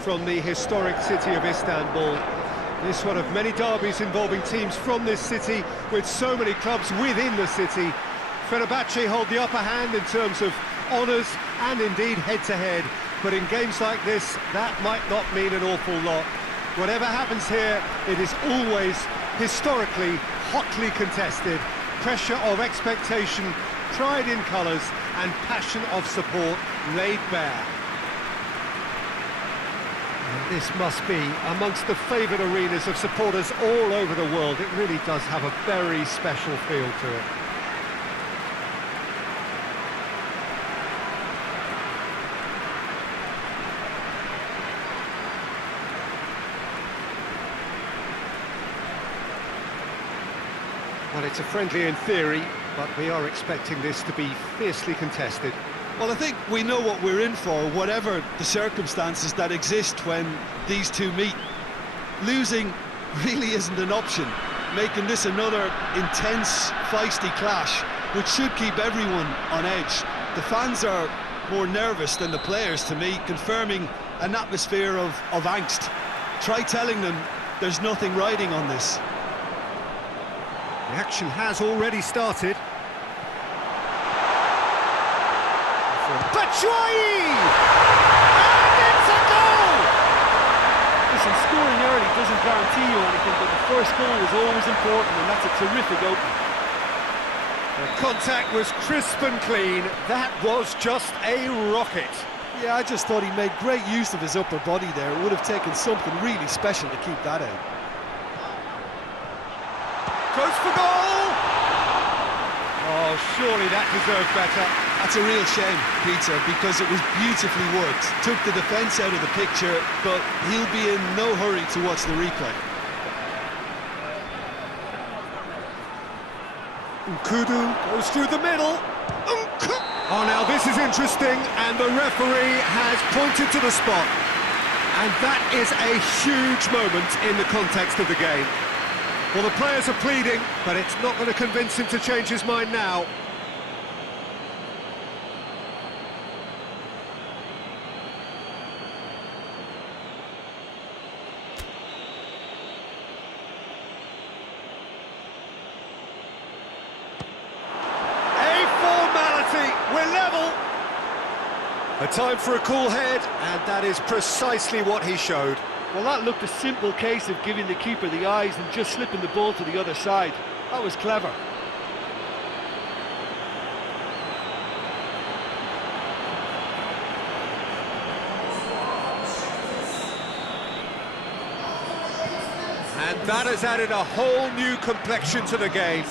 from the historic city of Istanbul. This one of many derbies involving teams from this city, with so many clubs within the city. Fenerbahce hold the upper hand in terms of honours and indeed head-to-head, but in games like this, that might not mean an awful lot. Whatever happens here, it is always historically hotly contested. Pressure of expectation, pride in colours, and passion of support laid bare. And this must be amongst the favoured arenas of supporters all over the world. It really does have a very special feel to it. Well, it's a friendly in theory, but we are expecting this to be fiercely contested. Well, I think we know what we're in for, whatever the circumstances that exist when these two meet. Losing really isn't an option, making this another intense, feisty clash, which should keep everyone on edge. The fans are more nervous than the players, to me, confirming an atmosphere of angst. Try telling them there's nothing riding on this. The action has already started. Batshuayi! And it's a goal! Listen, scoring early doesn't guarantee you anything, but the first goal is always important, and that's a terrific opening. The contact was crisp and clean. That was just a rocket. Yeah, I just thought he made great use of his upper body there. It would have taken something really special to keep that out. Goes for goal! Oh, surely that deserved better. That's a real shame, Peter, because it was beautifully worked. Took the defence out of the picture, but he'll be in no hurry to watch the replay. Nkudu goes through the middle. Oh, now this is interesting, and the referee has pointed to the spot. And that is a huge moment in the context of the game. Well, the players are pleading, but it's not going to convince him to change his mind now. A formality, we're level. A time for a cool head, and that is precisely what he showed. Well, that looked a simple case of giving the keeper the eyes and just slipping the ball to the other side. That was clever. And that has added a whole new complexion to the game.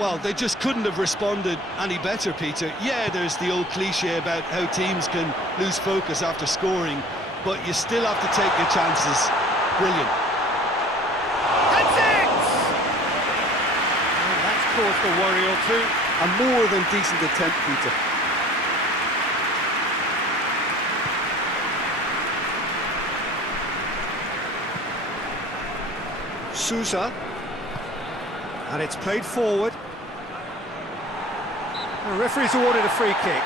Well, they just couldn't have responded any better, Peter. Yeah, there's the old cliche about how teams can lose focus after scoring, but you still have to take your chances. Brilliant. That's it! And that's caused a worry or two. A more than decent attempt, Peter. Sousa. And it's played forward. The referee's awarded a free kick.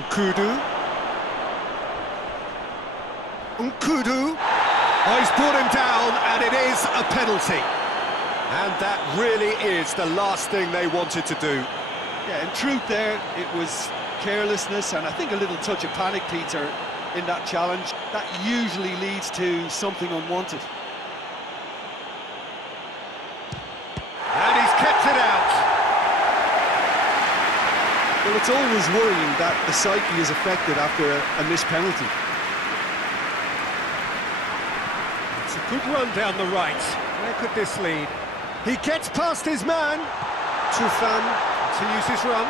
Nkudu. Oh, he's brought him down, and it is a penalty. And that really is the last thing they wanted to do. Yeah, in truth there, it was carelessness and I think a little touch of panic, Peter, in that challenge. That usually leads to something unwanted. And he's kept it out. Well, it's always worrying that the psyche is affected after a missed penalty. It's a good run down the right. Where could this lead? He gets past his man. Tufan continues his run.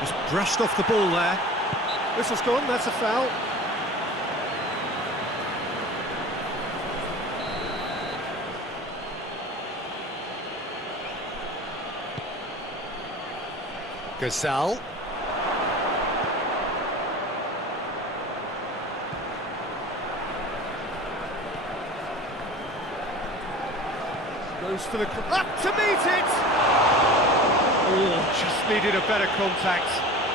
Just brushed off the ball there. Whistle's gone, that's a foul. Gazal. Goes for the... up to meet it! Oh, just needed a better contact.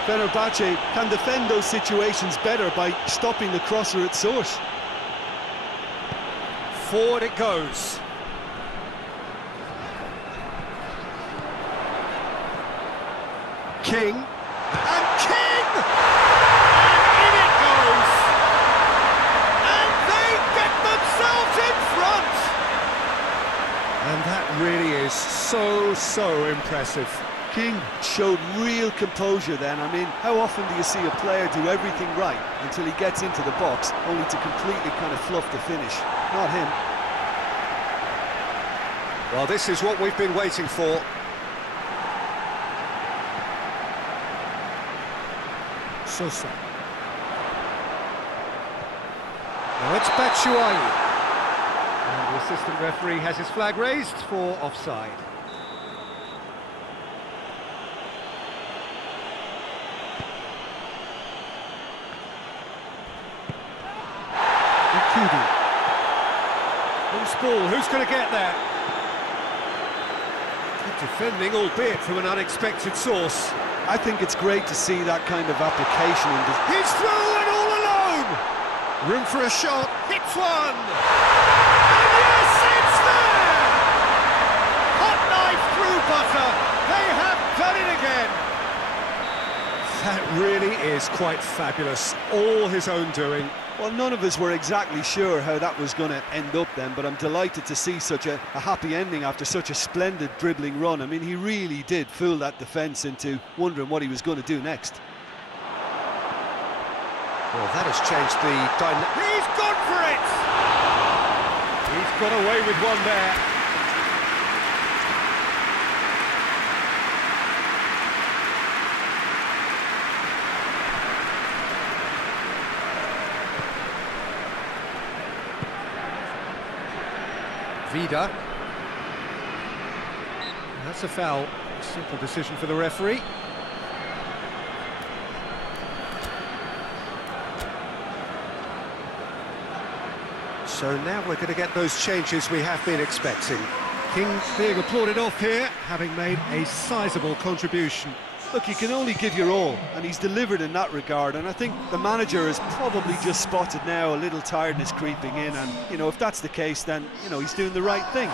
Fenerbahce can defend those situations better by stopping the crosser at source. Forward it goes. King. And King! And in it goes! And they get themselves in front! And that really is so impressive. King showed real composure then. I mean, how often do you see a player do everything right until he gets into the box, only to completely kind of fluff the finish? Not him. Well, this is what we've been waiting for. Sosa. Now it's Batshuayi. And the assistant referee has his flag raised for offside. Loose ball, who's going to get there? Good defending, albeit from an unexpected source. I think it's great to see that kind of application. He's through and all alone! Room for a shot, hits one! And yes, it's there! Hot knife through butter, they have done it again! That really is quite fabulous, all his own doing. Well, none of us were exactly sure how that was going to end up then, but I'm delighted to see such a happy ending after such a splendid dribbling run. I mean, he really did fool that defence into wondering what he was going to do next. Well, that has changed the dynamic. He's gone for it! He's got away with one there. Vida. That's a foul. Simple decision for the referee. So now we're going to get those changes we have been expecting. King being applauded off here, having made a sizable contribution. Look, you can only give your all, and he's delivered in that regard, and I think the manager has probably just spotted now a little tiredness creeping in, and, you know, if that's the case, then, you know, he's doing the right thing.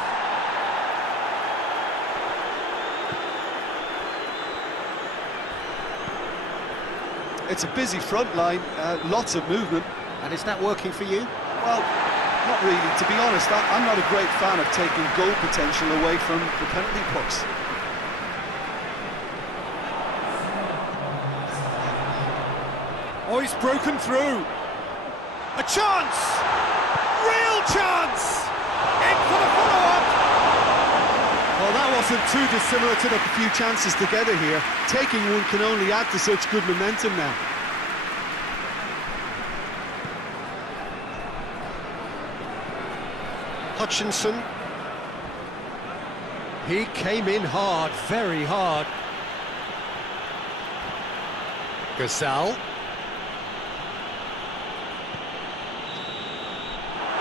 It's a busy front line, lots of movement. And is that working for you? Well, not really. To be honest, I'm not a great fan of taking goal potential away from the penalty box. Oh, he's broken through. A chance! Real chance! In for the follow-up! Well, that wasn't too dissimilar to the few chances together here. Taking one can only add to such good momentum now. Hutchinson. He came in hard, very hard. Gazal.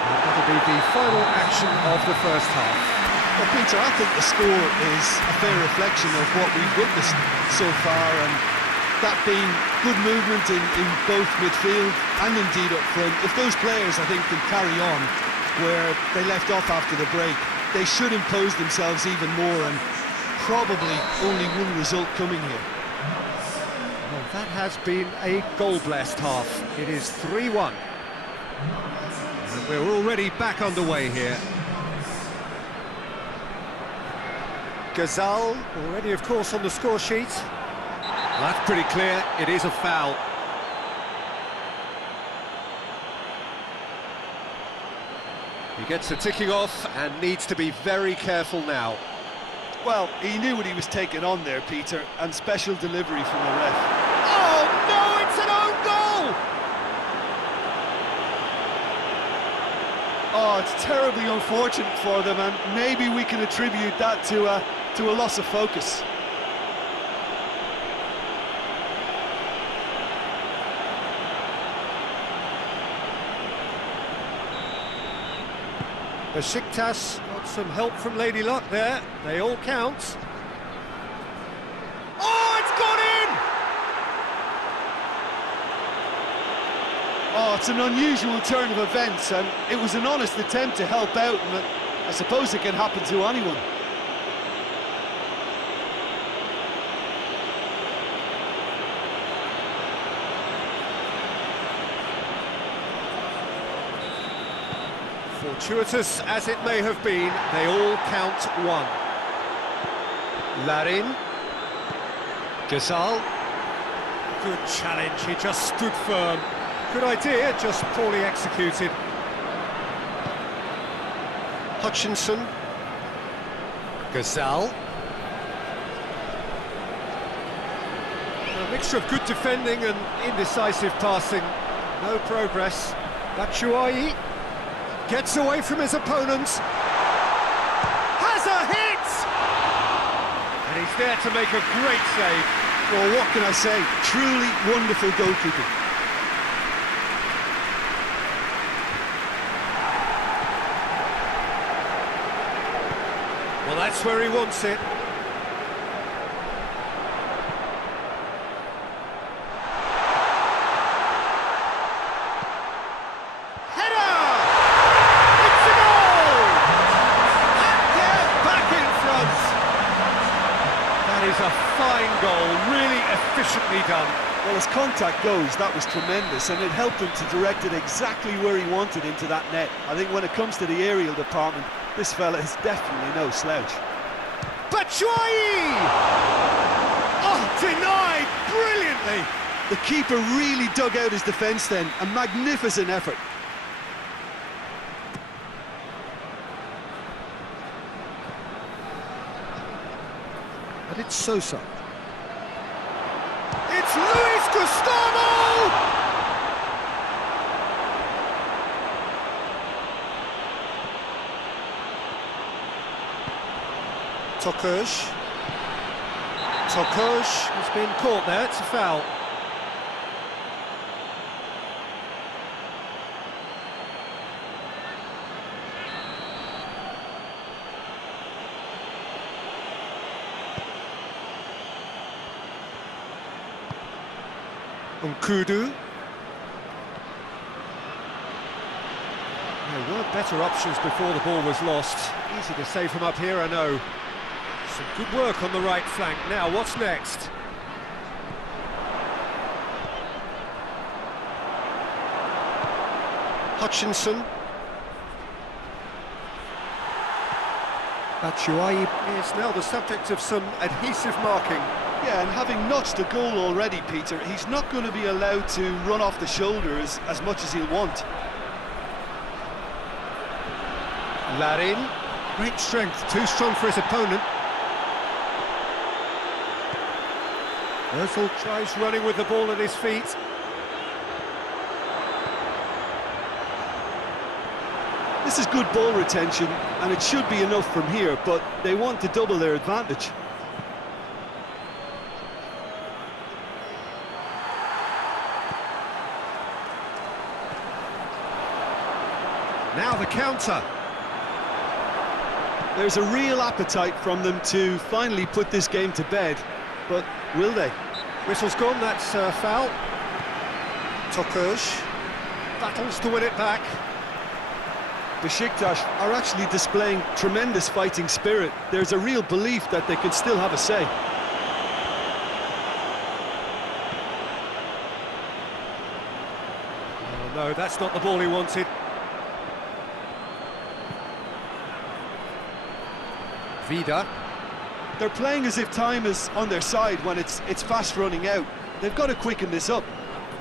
That'll be the final action of the first half. Well, Peter, I think the score is a fair reflection of what we've witnessed so far, and that being good movement in both midfield and indeed up front. If those players, I think, can carry on where they left off after the break, they should impose themselves even more, and probably only one result coming here. Well, that has been a goal-blessed half. It is 3-1. And we're already back underway here. Gazal, already, of course, on the score sheet. That's pretty clear. It is a foul. He gets the ticking off and needs to be very careful now. Well, he knew what he was taking on there, Peter, and special delivery from the ref. Oh, no, it's an own goal! Oh, it's terribly unfortunate for them, and maybe we can attribute that to a loss of focus. Besiktas got some help from Lady Luck there. They all count. Oh, it's gone in! Oh, it's an unusual turn of events, and it was an honest attempt to help out, and I suppose it can happen to anyone. Fortuitous as it may have been, they all count one. Larin. Gasal. Good challenge, he just stood firm. Good idea, just poorly executed. Hutchinson. Gasal. A mixture of good defending and indecisive passing. No progress. Batshuayi gets away from his opponents. Has a hit! And he's there to make a great save. Well, what can I say? Truly wonderful goalkeeping. Well, that's where he wants it. Header! It's a goal! And they're back in front. That is a fine goal, really efficiently done. Well, as contact goes, that was tremendous, and it helped him to direct it exactly where he wanted into that net. I think when it comes to the aerial department, this fella is definitely no slouch. Batshuayi! Oh, denied brilliantly. The keeper really dug out his defence then. A magnificent effort. And it's Sosa. It's Luis Gustavo! Tokush has been caught there, it's a foul. Nkudu. There were better options before the ball was lost. Easy to save from up here, I know. Some good work on the right flank. Now, what's next? Hutchinson. Batshuayi is now the subject of some adhesive marking. Yeah, and having notched a goal already, Peter, he's not going to be allowed to run off the shoulders as much as he'll want. Larin. Great strength, too strong for his opponent. Ozil tries running with the ball at his feet. This is good ball retention, and it should be enough from here, but they want to double their advantage. Now the counter. There's a real appetite from them to finally put this game to bed, but will they? Whistle's gone, that's a foul. Tokush battles to win it back. Besiktas are actually displaying tremendous fighting spirit. There's a real belief that they can still have a say. Oh no, that's not the ball he wanted. Vida. They're playing as if time is on their side when it's fast running out. They've got to quicken this up.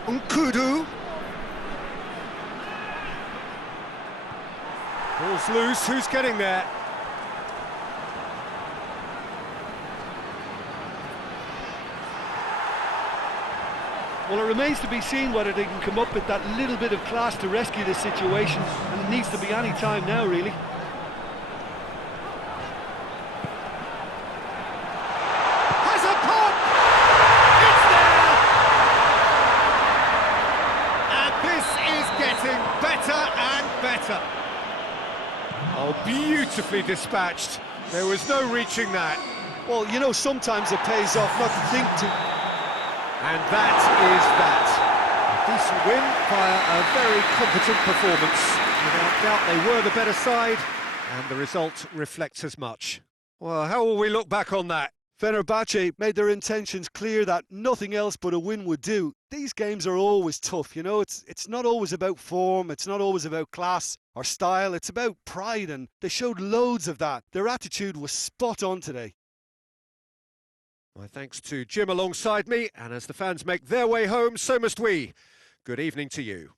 Nkudu. Ball's loose, who's getting there? Well, it remains to be seen whether they can come up with that little bit of class to rescue this situation, and it needs to be any time now, really. Has a pop! It's there! And this is getting better and better. Oh, beautifully dispatched. There was no reaching that. Well, you know, sometimes it pays off not to think too... And that is that. A decent win via a very competent performance. Without doubt, they were the better side, and the result reflects as much. Well, how will we look back on that? Fenerbahce made their intentions clear that nothing else but a win would do. These games are always tough, you know, it's not always about form, it's not always about class or style, it's about pride, and they showed loads of that. Their attitude was spot on today. My thanks to Jim alongside me, and as the fans make their way home, so must we. Good evening to you.